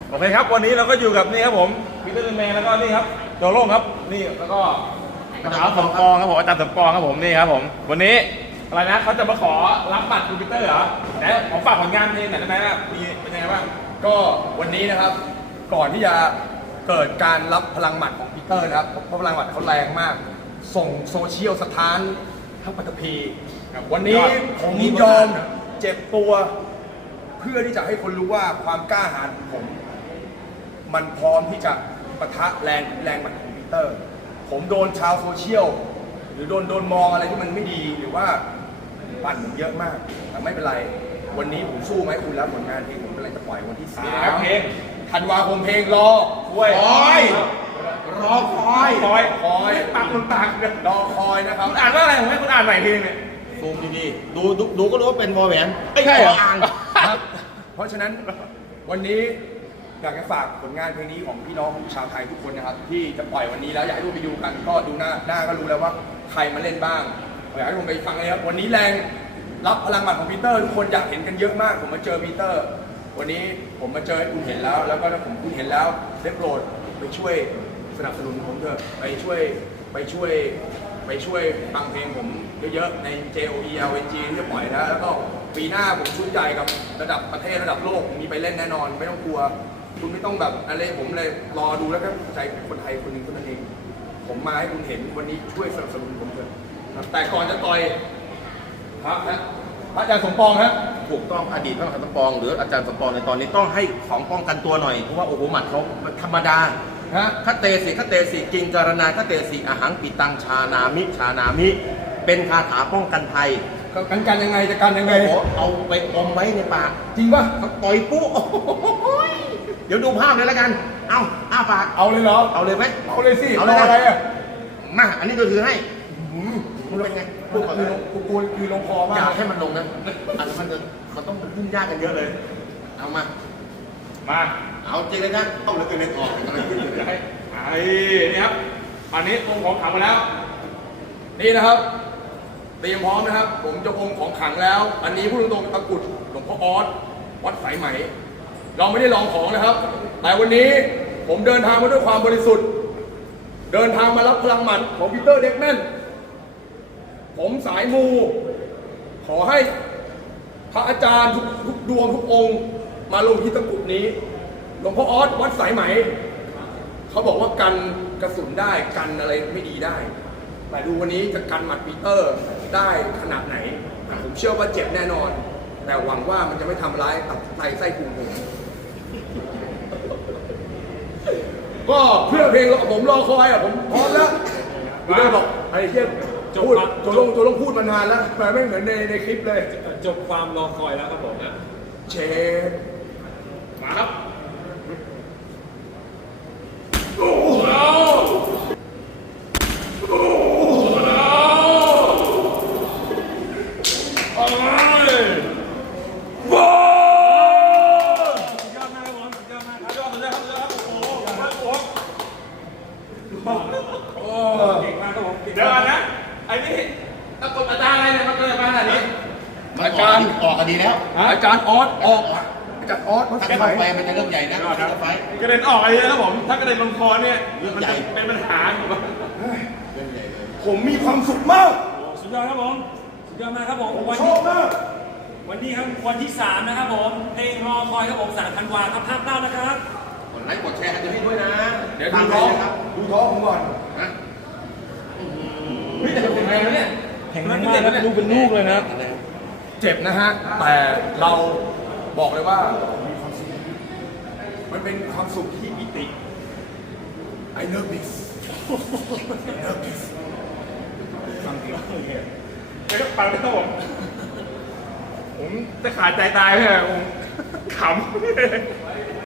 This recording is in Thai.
โอเคครับวันนี้เราก็อยู่กับนี่ครับผมพีเตอร์แมนแล้วก็นี่ครับโจโล่งครับนี่แล้วก็อาจารย์สมปองครับผมอาจารย์สมปองครับผมนี่ครับผมวันนี้อะไรนะเขาจะมาขอรับบัตรคอมพิวเตอร์เหรอแต่ขอฝากผลงานเพลงหน่อยได้ไหมครับมีเป็นยังไงบ้างก็วันนี้นะครับก่อนที่จะเกิดการรับพลังหมัดของปีเตอร์นะครับเพราะพลังหมัดเขาแรงมากส่งโซเชียลสถานทั้งปัตตภีวันนี้ผมยอมเจ็บตัวเพื่อที่จะให้คนรู้ว่าความกล้าหาญของผมมันพร้อมที่จะปะทะแรงหมัดของปีเตอร์ผมโดนชาวโซเชียลหรือโดนมองอะไรที่มันไม่ดีหรือว่าปั่นผมเยอะมากแต่ไม่เป็นไรวันนี้ผมสู้ไหมคุณแล้วผลงานเพลงผมกำลังจะปล่อยวันที่3 เพลงธันวาคมเพลงรอคอยปากมึงปากรอคอยนะครับคุณอ่านว่าอะไรผมให้คุณอ่านใหม่ทีนึงเนี่ยซูมดีๆดูก็รู้ว่าเป็นวอแหวนใช่เหรออ่านครับเพราะฉะนั้นวันนี้อยากจะฝากผลงานเพลงนี้ของพี่น้องชาวไทยทุกคนนะครับที่จะปล่อยวันนี้แล้วอยากให้ทุกคนไปดูกันก็ดูหน้าก็รู้แล้วว่าใครมาเล่นบ้างอยากให้ผมไปฟังเลยครับวันนี้แรงรับพลังหมัดของปีเตอร์ทุกคนอยากเห็นกันเยอะมากผมมาเจอปีเตอร์วันนี้ผมมาเจอให้คุณเห็นแล้วก็ถ้าคุณเห็นแล้วได้โปรดไปช่วยสนับสนุนผมเถอะไปช่วยฟังเพลงผมเยอะๆใน JOELNG ที่จะปล่อยนะแล้วก็ปีหน้าผมชุดใหญ่กับระดับประเทศระดับโลกมีไปเล่นแน่นอนไม่ต้องกลัวคุณไม่ต้องแบบอะไรผมเลยรอดูแล้วก็ใจคนไทยคนหนึ่งคนนั้นเองผมมาให้คุณเห็นวันนี้ช่วยสนับสนุนผมเถอะแต่ก่อนจะต่อยครับนะพระอาจารย์สมปองฮะถูกต้องอดีตพระมหาสมปองหรืออาจารย์สมปองในตอนนี้ต้องให้ของป้องกันตัวหน่อยเพราะว่าโอ้โหหมัดเขาธรรมดาคเตสิกิงการนาคเตสิอาหังปิตังชานามิเป็นคาถาป้องกันภัยกันยังไงจะกันยังไงเอาไปอมไว้ในปากจริงป่ะเขาต่อยปุ๊เดี๋ยวดูภาพเลยแล้วกันเอาอ้าปากเอาเลยเหรอเอาเลยไหมเอาเลยสิเอาเลยอะไรอ่ะมาอันนี้ก็คือให้มันเป็นไงพูดก่อนเลยกูลงคอมากอยากให้มันลงนะอันนี้มันต้องยุ่งยากกันเยอะเลยเอามาเอาจริงเลยนะต้องเหลือเกินเล็กออกอะไรขึ้นอยู่ให้นี่ครับอันนี้องค์ของขังมาแล้วนี่นะครับเตรียมพร้อมนะครับผมจะองค์ของขังแล้วอันนี้พูดตรงๆตะกุดหลวงพ่อออสวัดสายไหมเราไม่ได้ลองของนะครับแต่วันนี้ผมเดินทางมาด้วยความบริสุทธิ์เดินทางมารับพลังหมัดของปีเตอร์เด็กแมนผมสายมูขอให้พระอาจารย์ทุกดวงทุกองค์มาลงที่ตะกุดนี้หลวงพ่อออสวัดสายไหมเขาบอกว่ากันกระสุนได้กันอะไรไม่ดีได้แต่ดูวันนี้จะกันหมัดปีเตอร์ได้ขนาดไหนผมเชื่อว่าเจ็บแน่นอนแต่หวังว่ามันจะไม่ทำร้ายตับไตไส้พุงผมก็เพื่อเพลงผมรอคอยผมพร้อมแล้วคุณได้บอกไอ้เชี่ยพูดโจลงพูดมานานแล้วแต่ไม่เหมือนในคลิปเลยจบความรอคอยแล้วครับผมนะเชฟมาครับเดี๋ยวก่อนนะไอ้นี่ตะกดอาจารย์อะไรเนี่ยมันเกิดมาขนาดนี้อาจารย์ออกดีแล้วอาจารย์ออสออกอาจารย์ออสถ้าเข้าไปมันจะเรื่องใหญ่นะกระเด็นออกอะไรนะครับผมถ้ากระเด็นลงคอเนี่ยมันจะเป็นปัญหาอยู่บ้างผมมีความสุขมากสุดยอดครับผมสุดยอดมากครับผมชอบมากวันนี้ครับวันที่3นะครับผมเพลงรอคอยครับผม3 ธันวาคมครับ5 9นะครับกดไลค์กดแชร์กันด้วยนะเดี๋ยวดูท้องผมก่อนนะแต่แข็งแรงนะเนี่ยแข็งแรงมากนะลูกเป็นลูกเลยนะเจ็บนะฮะแต่เราบอกเลยว่ามันเป็นความสุขที่ปิติ I love this I love this ฟังดีไม่ต้องฟังไม่ต้องผมจะขาดใจตายเลยผมขำ